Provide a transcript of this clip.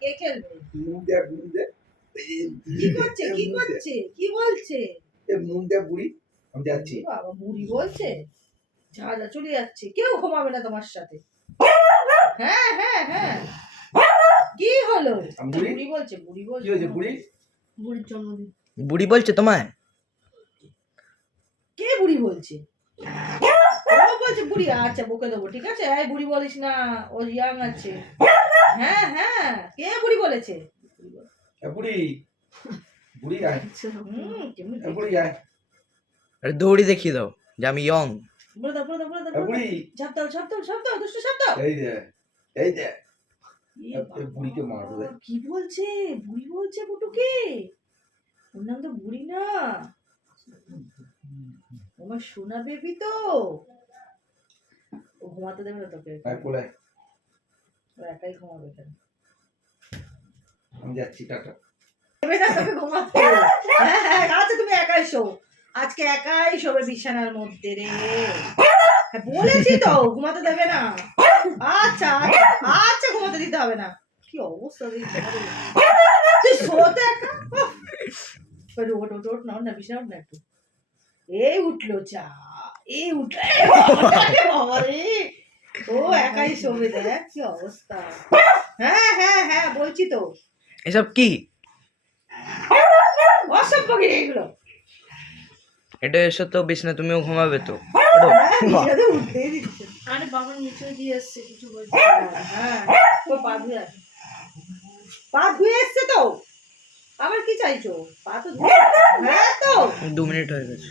কে খেলবে? মুন্ডে মুন্ডে কি করছে কি করছে কি বলছে? এ মুন্ডে বুড়ি আমি যাচ্ছি। বাবা বুড়ি বলছে, যা যা চলে যাচ্ছে, কেউ ঘুমাবে না তোমার সাথে। হ্যাঁ হ্যাঁ হ্যাঁ, কি হলো? বুড়ি বলছে, বুড়ি বলছে। কি হয়েছে বুড়ি? বুড়ির জন্মদিন। বুড়ি বলছে তোমায়? কে বুড়ি বলছে? ও বলছে বুড়ি। আচ্ছা বকে দেবো, ঠিক আছে। এই বুড়ি বলিস না, ও ইয়াং আছে। হ্যাঁ হ্যাঁ, কে বুড়ি বলেছে? বুড়ি বুড়ি আয়, কেমন বুড়ি আয়। আরে দৌড়ি দেখিয়ে দাও যে আমি ইয়ং। বলে দাও বলে দাও বলে দাও। বুড়ি ঝাপ দাও ঝাপ দাও ঝাপ দাও, দুষ্টু ঝাপ দাও। এই দে এই দে। এ বাবা, বুড়িকে মারবো রে। কি বলছে? বুড়ি বলছে বুটুকে? ওর নাম তো বুড়ি না, আমার সোনা বেবি তো। ও ঘুমাতে দেবে না তোকে, আয় কোলে, ও একাই ঘুমাবে এখানে। আমি যাচ্ছি, টাটা। দেবে না তোকে ঘুমাতে। হ্যাঁ হ্যাঁ, আচ্ছা তুমি একাই শো, আজকে একাই শোবে বিছানার মধ্যে রে। হ্যাঁ বলেছি তো, ঘুমাতে দেবে না। আচ্ছা আচ্ছা আচ্ছা, ঘুমাতে দিতে হবে না। কি অবস্থা দেখি তোমাদের। তুই শোতে একা। ওট ওট ওট, না বিছানা ওঠ না একটু। এই উঠলো, যা এই উঠলো। বাবা রে, ও একাই শোবে, দেখ কি অবস্থা। হ্যাঁ হ্যাঁ হ্যাঁ বলছি তো। এসব কি? অসভ্য কি এগুলো? এটা এসে তো বিছনা, তুমিও ঘুমাবে তো। বিছানাতে উঠতেই দিচ্ছে। আরে বাবা নিচে দিয়ে এসছে, কিছু বলছে না। হ্যাঁ তো পা ধুয়ে আসে, পা ধুয়ে এসছে তো। আবার কি চাইছো? পা তো ধুয়ে। হ্যাঁ তো 2 মিনিট হয়ে গেছে।